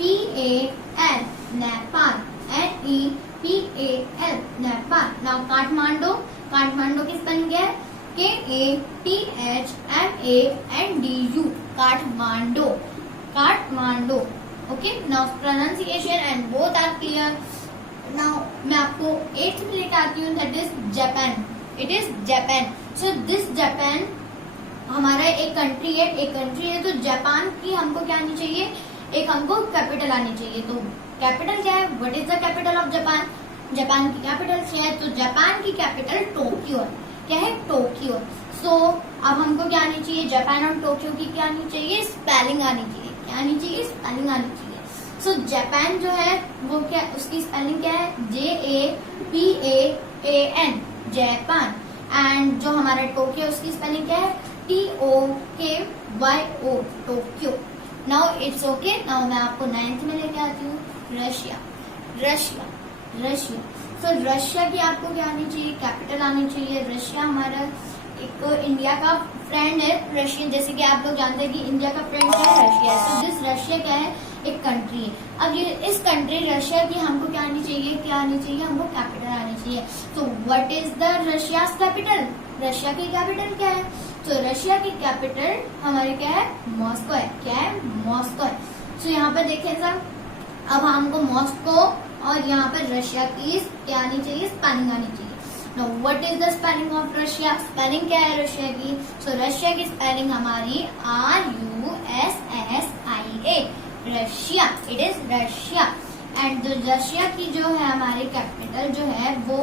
NEPAL, Nepal, NEPAL, Nepal. Now Kathmandu, Kathmandu की स्पेलिंग क्या है? KATHMANDU, Kathmandu, Kathmandu. Okay, now pronunciation and both are clear. Now मैं आपको 8th में लेकर आती हूँ, that is Japan. It is Japan. So this Japan हमारा एक कंट्री है, तो जापान की हमको क्या आनी चाहिए, एक हमको कैपिटल आनी चाहिए। तो कैपिटल क्या है? What is the capital of Japan? Japan की कैपिटल क्या है? तो जापान की कैपिटल टोक्यो है। क्या है? टोक्यो। सो अब हमको क्या आनी चाहिए, जापान और टोक्यो की क्या आनी चाहिए, स्पेलिंग आनी चाहिए। क्या आनी चाहिए? स्पेलिंग आनी चाहिए। सो जापान जो है वो क्या, उसकी स्पेलिंग क्या है? JAPAN, Japan. एंड जो हमारा टोक्यो, उसकी स्पेलिंग क्या है? TOKYO, Tokyo. Now it's okay. Now मैं आपको 9th में लेके आती हूँ, रशिया। Russia, Russia. सो रशिया की आपको क्या आनी चाहिए, कैपिटल आनी चाहिए। रशिया हमारा एक इंडिया का फ्रेंड है, रशियन। जैसे कि आप लोग जानते हैं कि इंडिया का फ्रेंड क्या है, रशिया है। तो दिस रशिया क्या है, एक कंट्री है। अब ये इस कंट्री रशिया की हमको क्या आनी चाहिए, क्या आनी चाहिए, हमको कैपिटल आनी चाहिए। तो what is the Russia's capital? Russia की कैपिटल क्या है? तो रशिया की कैपिटल हमारी क्या है, मॉस्को है। क्या है? मॉस्को है। तो यहाँ पर देखें सब, अब हमको मॉस्को और यहाँ पर रशिया की क्या आनी चाहिए, स्पेलिंग आनी चाहिए। Now what is the spelling of Russia? Spelling क्या है रशिया की? So रशिया की स्पेलिंग हमारी RUSSIA, Russia. It is Russia. And जो रशिया की जो है हमारी कैपिटल जो है वो,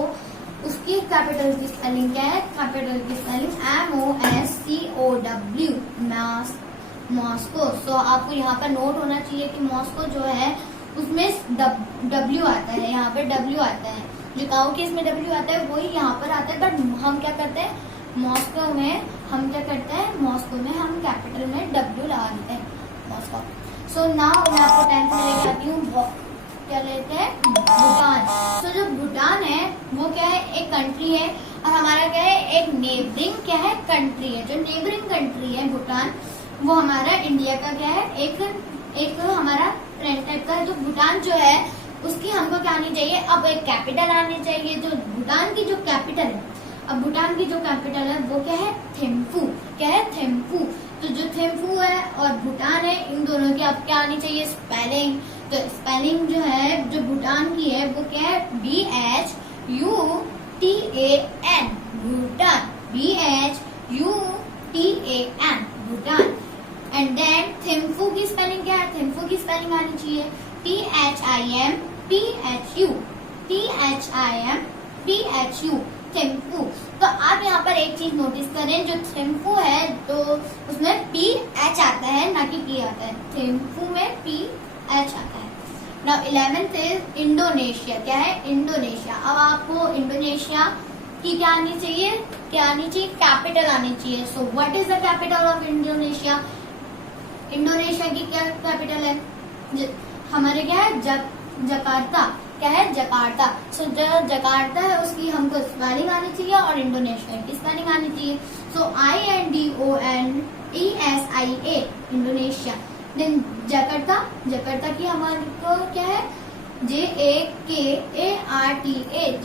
उसकी कैपिटल की स्पेलिंग क्या है? कैपिटल की स्पेलिंग MOSCOW, मॉस्को। सो आपको यहाँ पर नोट होना चाहिए कि मॉस्को जो है उसमें W आता है, यहाँ पर W आता है। जो काउ केस में W आता है वही यहाँ पर आता है, बट हम क्या करते हैं, मॉस्को में हम क्या करते हैं, मॉस्को में हम कैपिटल में W लगा देते हैं, मॉस्को। सो नाउ मैं आपको 10th में लेके आती हूँ, क्या लेते हैं, भूटान। सो जो भूटान है वो क्या है, एक कंट्री है, और हमारा क्या है, एक नेबरिंग क्या है, कंट्री है। जो नेबरिंग कंट्री है भूटान, वो हमारा इंडिया का क्या है, एक हमारा फ्रेंड टाइप का है। जो भूटान जो है उसकी हमको क्या आनी चाहिए, अब एक कैपिटल आनी चाहिए। जो भूटान की जो कैपिटल है, अब भूटान की जो कैपिटल है वो क्या है, थिम्फू। क्या है, थिम्फू। तो जो थिम्फू है और भूटान है, इन दोनों की अब क्या आनी चाहिए, स्पेलिंग। तो स्पेलिंग जो है जो भूटान की है वो क्या है, BHUTAN, Bhutan, BHUTAN, Bhutan. And then Thimphu की स्पेलिंग क्या है, थिम्फू की स्पेलिंग आनी चाहिए THIMPHU, थिम्फू। तो आप यहाँ पर एक चीज नोटिस करें, जो थिम्फू है तो उसमें PH आता है, ना कि P आता है। थिम्फू में PH आता है। Now 11th is Indonesia. क्या है, इंडोनेशिया। अब आपको इंडोनेशिया की क्या आनी चाहिए, कैपिटल आनी चाहिए। So what is the capital of Indonesia? Indonesia की क्या कैपिटल है, हमारे क्या है, जकार्ता। क्या है, जकार्ता। सो जो जकार्ता है उसकी हमको स्पेलिंग आनी चाहिए और इंडोनेशिया की स्पेलिंग आनी चाहिए। So INDONESIA, Indonesia. Then Jakarta, Jakarta की हमारे को क्या है, JAKARTA,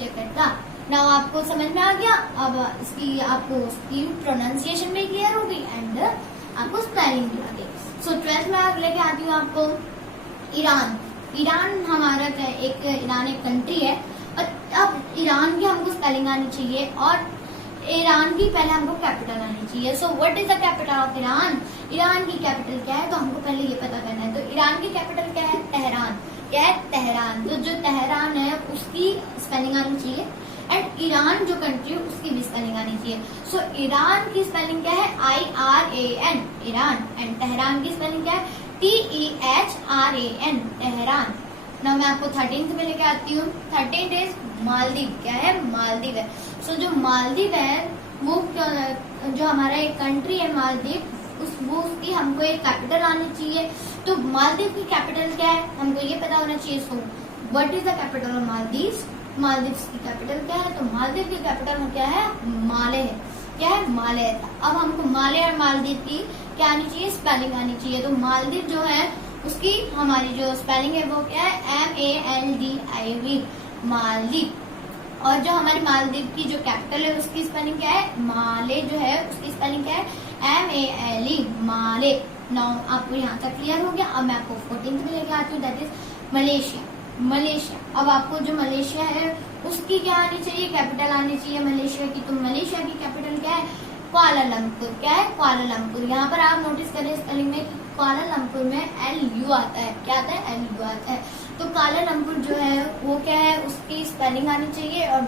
जकार्ता। नाउ आपको समझ में आ गया। अब इसकी आपको उसकी प्रोनाउंसिएशन भी क्लियर होगी एंड आपको स्पेलिंग भी आ गई। सो 12th में लेके आती हूँ आपको ईरान। ईरान हमारा क्या है, ईरान एक कंट्री है, और अब ईरान की हमको स्पेलिंग आनी चाहिए और ईरान की पहले हमको कैपिटल आनी चाहिए। So what is the capital of Iran? Iran की कैपिटल क्या है, तो हमको पहले ये पता करना है। तो ईरान की कैपिटल क्या है, तेहरान। क्या है, तेहरान। तो जो तेहरान है उसकी स्पेलिंग आनी चाहिए, एंड ईरान जो कंट्री है उसकी भी स्पेलिंग आनी चाहिए। सो ईरान की स्पेलिंग क्या है, IRAN, ईरान। एंड तेहरान की स्पेलिंग क्या है, TEHRAN, तेहरान। ना मैं आपको 13th में लेके आती हूँ। 13th is Maldives. क्या है, मालदीव है। सो जो मालदीव है वो जो हमारा एक कंट्री है मालदीव, वो उसकी हमको एक कैपिटल आनी चाहिए। तो मालदीव की कैपिटल क्या है, हमको ये पता होना चाहिए। So what is the capital of Maldives, Maldives की कैपिटल क्या है, तो मालदीव की कैपिटल क्या है, माले है। क्या है, माले है। अब हमको माले और मालदीव की क्या आनी चाहिए, स्पेलिंग आनी चाहिए। तो मालदीव जो है उसकी हमारी जो स्पेलिंग है वो क्या है, MALDIV, मालदीव। और जो हमारी मालदीव की जो कैपिटल है उसकी स्पेलिंग क्या है, माले जो है उसकी स्पेलिंग क्या है, MALE, माले। नाउ आपको यहाँ तक क्लियर हो गया। अब मैं आपको 14th में लेके आती हूँ, दैट इज मलेशिया। मलेशिया। अब आपको जो मलेशिया है उसकी क्या आनी चाहिए, कैपिटल आनी चाहिए मलेशिया की। तो मलेशिया की कैपिटल क्या है, कुआलालंपुर। क्या है, कुआलालंपुर। यहाँ पर आप नोटिस करें स्पेलिंग में, कुआलालंपुर में LU आता है। क्या आता है, LU आता है। तो कुआलालंपुर जो है वो क्या है, उसकी स्पेलिंग आनी चाहिए। और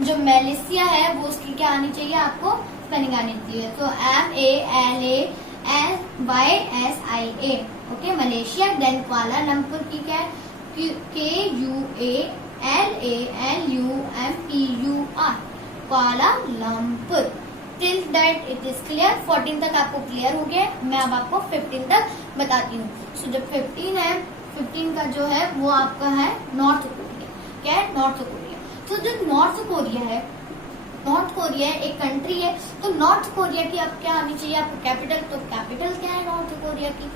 जो मलेशिया है वो उसकी क्या आनी चाहिए, आपको स्पेलिंग आनी चाहिए। तो MALAYSIA, okay, Malaysia. Then Kuala Lumpur की क्या है, KUALALUMPUR, Kuala Lumpur. Till that it is clear. 14 तक आपको क्लियर हो गया। मैं अब आपको 15 तक बताती हूँ। सो जो 15 है, 15 का जो है वो आपका है नॉर्थ कोरिया। क्या है, नॉर्थ कोरिया। तो जो नॉर्थ कोरिया है, नॉर्थ कोरिया एक कंट्री है। तो नॉर्थ कोरिया की अब क्या आनी चाहिए आपको, कैपिटल। तो कैपिटल क्या है नॉर्थ कोरिया की,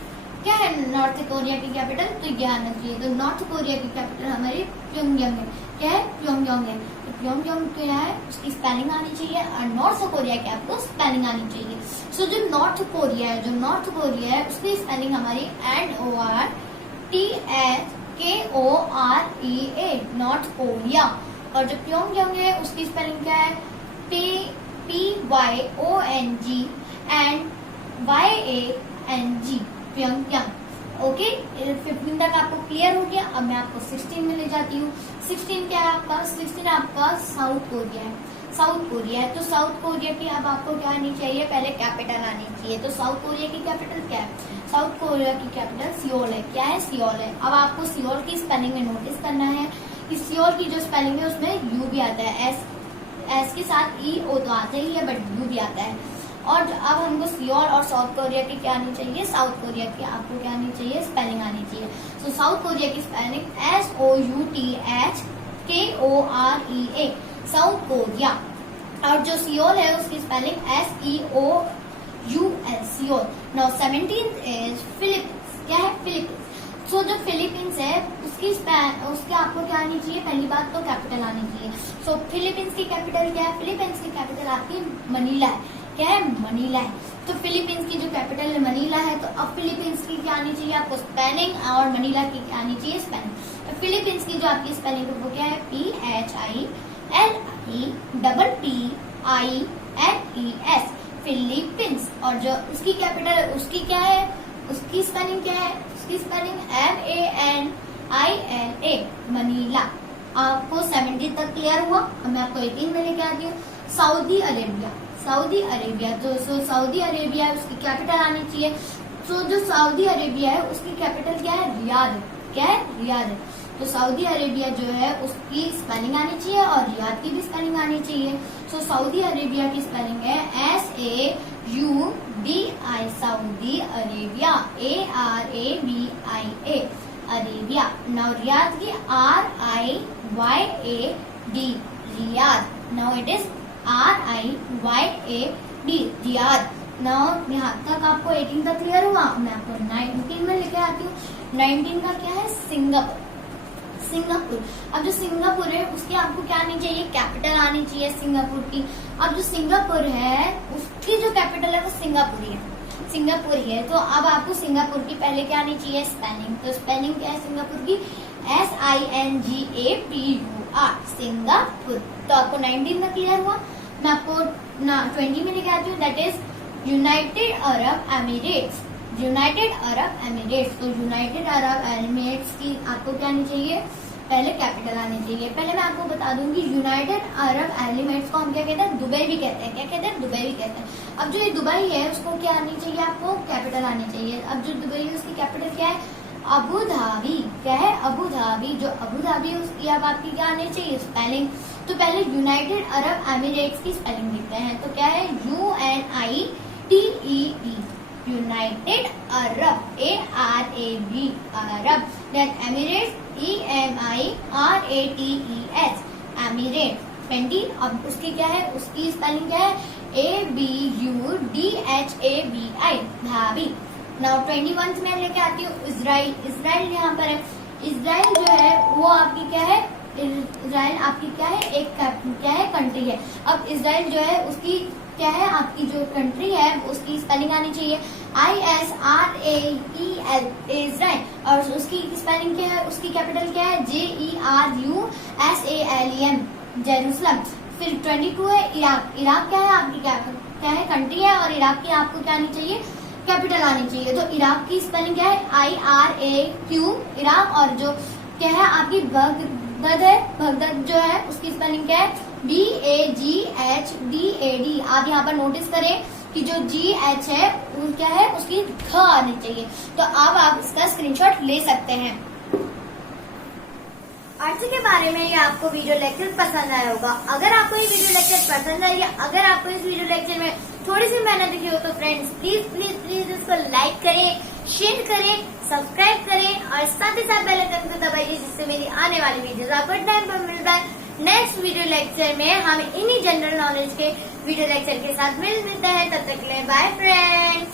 क्या है नॉर्थ कोरिया की कैपिटल, तो ये आना चाहिए। तो नॉर्थ कोरिया की कैपिटल हमारी प्योंगयांग है। क्या है, प्योंगयांग है। तो प्योंगयांग क्या है, उसकी स्पेलिंग आनी चाहिए। और नॉर्थ कोरिया की आपको स्पेलिंग आनी चाहिए। सो जो नॉर्थ कोरिया है, जो नॉर्थ कोरिया है उसकी स्पेलिंग हमारी NORTHKOREA, नॉर्थ कोरिया। और जो प्योंगयांग है उसकी स्पेलिंग क्या है, PYONG प्योंगयांग। ओके, 15 तक आपको क्लियर हो गया। अब मैं आपको 16 में ले जाती हूँ। 16 क्या है आपका, 16 आपका साउथ कोरिया है। साउथ कोरिया है। तो साउथ कोरिया की अब आपको क्या आनी चाहिए, पहले कैपिटल आनी चाहिए। तो साउथ कोरिया की कैपिटल क्या है, साउथ कोरिया की कैपिटल सियोल है। क्या है, सियोल है। अब आपको सियोल की स्पेलिंग में नोटिस करना है कि सियोल की जो स्पेलिंग है उसमें यू भी आता है। एस के साथ EO तो आता ही है, बट यू भी आता है। और अब हमको सियोल और साउथ कोरिया की क्या आनी चाहिए, साउथ कोरिया की आपको क्या आनी चाहिए, स्पेलिंग आनी चाहिए। सो साउथ कोरिया की स्पेलिंग SOUTHKOREA, साउथ कोरिया। और जो सियोल है उसकी spelling SEOUL, Seoul. Now 17th is Philippines. क्या है, फिलीपींस। सो जो फिलीपींस है उसकी आपको क्या आनी चाहिए, पहली बात तो कैपिटल आनी चाहिए। सो फिलीपींस की कैपिटल क्या है, फिलीपींस की कैपिटल आपकी मनीला है। क्या है, मनीला है। तो फिलीपींस की जो कैपिटल है मनीला है। तो अब फिलीपींस की क्या आनी चाहिए आपको, स्पेलिंग। और मनीला की क्या आनी चाहिए, स्पेलिंग। तो फिलीपींस की जो आपकी स्पेलिंग है वो क्या है, PHILEPINES, फिलीपींस। और जो उसकी कैपिटल है उसकी क्या है, उसकी स्पेलिंग क्या है, उसकी स्पेलिंग MANILA, मनीला। आपको 17 तक क्लियर हुआ। अब मैं आपको 18 में लेके आती हूँ। Saudi Arabia. सऊदी अरेबिया, तो सऊदी अरेबिया उसकी कैपिटल आनी चाहिए। सो जो सऊदी अरेबिया है उसकी कैपिटल क्या है, रियाद। क्या है, रियाद है। तो सऊदी अरेबिया जो है उसकी स्पेलिंग आनी चाहिए और रियाद की भी स्पेलिंग आनी चाहिए। सो सऊदी अरेबिया की स्पेलिंग है SAUDI, Saudi Arabia, ARABIA, Arabia. Now Riyadh की RIYAD, Riyadh. Now it is RIYAD, Riyadh. Now यहाँ तक आपको 18 तक क्लियर हुआ। मैं आपको 19 में लेके आती हूँ। 19 का क्या है, सिंगापुर। सिंगापुर। अब जो सिंगापुर है उसकी आपको क्या आनी चाहिए, कैपिटल आनी चाहिए सिंगापुर की। अब जो सिंगापुर है उसकी जो कैपिटल है वो सिंगापुर है, सिंगापुर है। तो अब आपको सिंगापुर की पहले क्या आनी चाहिए, स्पेलिंग। तो स्पेलिंग क्या है सिंगापुर की, SINGAPUR, सिंगापुर। तो आपको 19 में क्लियर हुआ। मैं आपको 20 में लेके आती हूँ, that is United Arab Emirates. United Arab Emirates, तो यूनाइटेड अरब एमिरेट्स की आपको क्या आनी चाहिए, पहले कैपिटल आनी चाहिए। पहले मैं आपको बता दूंगी यूनाइटेड अरब एमिरेट्स को हम क्या कहते हैं, दुबई भी कहते हैं। क्या कहते हैं, दुबई भी कहते हैं। अब जो ये दुबई है उसको क्या आनी चाहिए, आपको कैपिटल आनी चाहिए। अब जो दुबई है उसकी कैपिटल क्या है, अबू धाबी। क्या है, अबू धाबी। जो अबू धाबी है उसकी अब आपकी क्या आनी चाहिए, स्पेलिंग। तो पहले यूनाइटेड अरब एमिरेट्स की स्पेलिंग लिखते हैं। तो क्या है, UNITED, United Arab, ARAB, Arab. Then Emirates, EMIRATES, Emirates. 20, अब उसकी क्या है, उसकी स्पेलिंग क्या है, ABUDHABI, धाबी। नाउ 21 में लेके आती हूँ इजराइल। इजराइल यहाँ पर है। इजराइल जो है वो आपकी क्या है, इजराइल आपकी क्या है, एक क्या है, कंट्री है। अब इजराइल जो है उसकी क्या है, आपकी जो कंट्री है उसकी स्पेलिंग आनी चाहिए, ISRAEL, इजराइल। और उसकी स्पेलिंग क्या है, उसकी कैपिटल क्या है, JERUSALEM, जेरूसलम। फिर 22 है इराक। इराक क्या है, आपकी क्या है, कंट्री है। और इराक की आपको क्या आनी चाहिए, कैपिटल आनी चाहिए। तो इराक की स्पेलिंग क्या है, IRAQ, इराक। और जो क्या है आपकी बगदाद है, बगदाद जो है उसकी स्पेलिंग क्या है, BAGHDAD। आप यहाँ पर नोटिस करें कि जो GH है वो क्या है, उसकी ख आनी चाहिए। तो अब आप इसका स्क्रीनशॉट ले सकते हैं। अर्थ के बारे में ये आपको वीडियो लेक्चर पसंद आया होगा। अगर आपको ये वीडियो लेक्चर पसंद आई या अगर आपको इस वीडियो लेक्चर में थोड़ी सी मेहनत दिखी हो तो फ्रेंड्स प्लीज प्लीज प्लीज इसको लाइक करें, शेयर करें, सब्सक्राइब करें और साथ ही साथ बेल आइकन को दबाइए, जिससे मेरी आने वाली वीडियोस आपको टाइम पर मिलता है। नेक्स्ट वीडियो लेक्चर में हम इन्हीं जनरल नॉलेज के वीडियो लेक्चर के साथ मिलते हैं। तब तक के लिए बाय फ्रेंड्स।